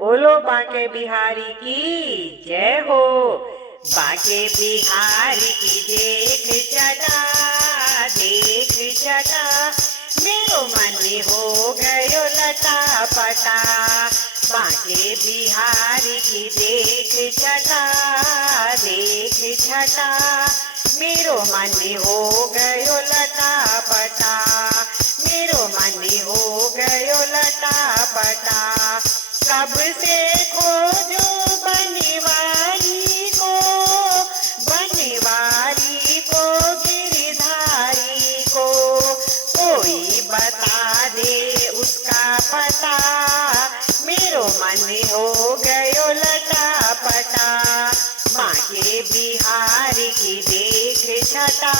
बोलो बांके बिहारी की जय हो। बांके बिहारी की देख छटा मेरो मन हो गयो लटा पटा। बांके बिहारी की देख छटा मेरो मन हो गयो लटा पटा। मेरो मन हो गयो लटा पटा। कब से खोजो बनवारी को गिरधारी को। कोई बता दे उसका पता। मेरो मन हो गयो लटा पटा। बांके बिहारी की देख छटा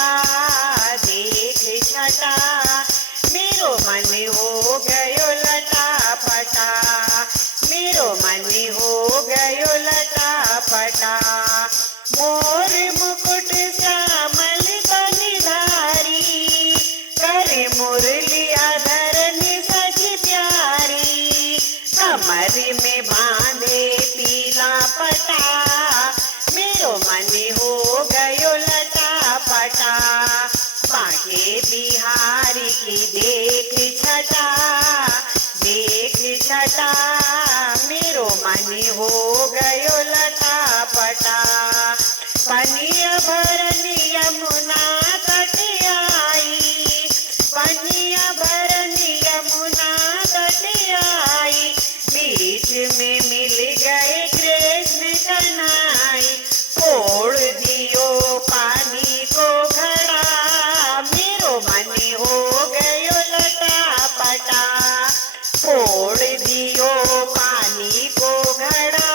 मेरो मन हो गयो लटा पटा। मेरो मन हो गयो लटा पटा। मोर मुकुट श्यामल बलिधारी कर मुरली अधरन सज प्यारी। कमर में बांधे पीला पटा। मेरो मन हो गयो लटा पटा। बांके बिहारी की देख छटा मेरो मन हो गयो लटा पटा। पनिया भरन यमुना तट आई। पनिया भरन यमुना तट आई। बीच में मिल गए कृष्ण कन्हई। फोड़ दियो पानी को घड़ा। मेरो मन हो गयो लटा पटा। फोड़ दियो पानी को घड़ा।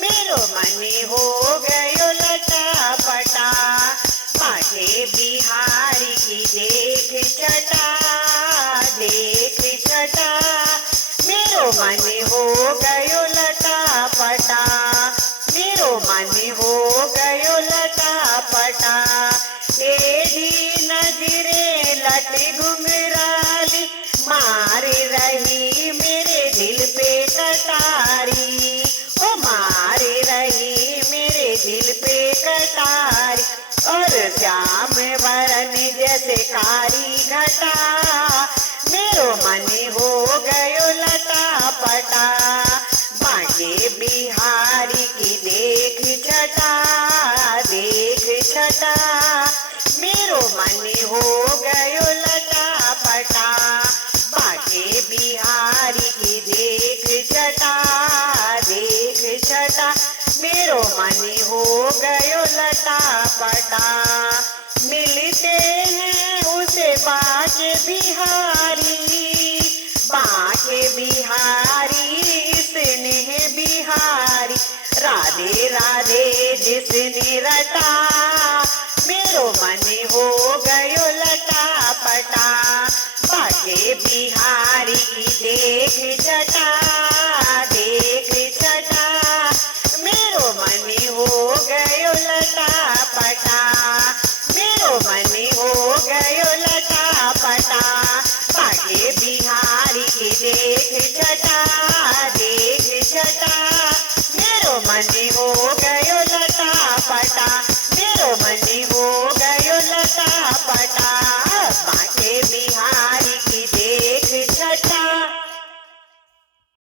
मेरो मन हो गयो लटा पटा। बांके बिहारी की देख छटा मेरो मन हो गयो लटा पटा। मेरो मन हो गयो लटा पटा। तेरी नजरे लट घुंघराली मार रही मेरे दिल पे कटारी। ओ मार रही मेरे दिल पे कटारी। और श्याम वरन जैसे कारी घटा। मेरो मन हो गयो लटा पटा। बांके बिहारी की देख छटा मेरो मन हो गयो लटा पटा। बांके बिहारी की देख छटा मेरो मन हो गयो लटा पटा। मिलते हैं उसे बांके बिहारी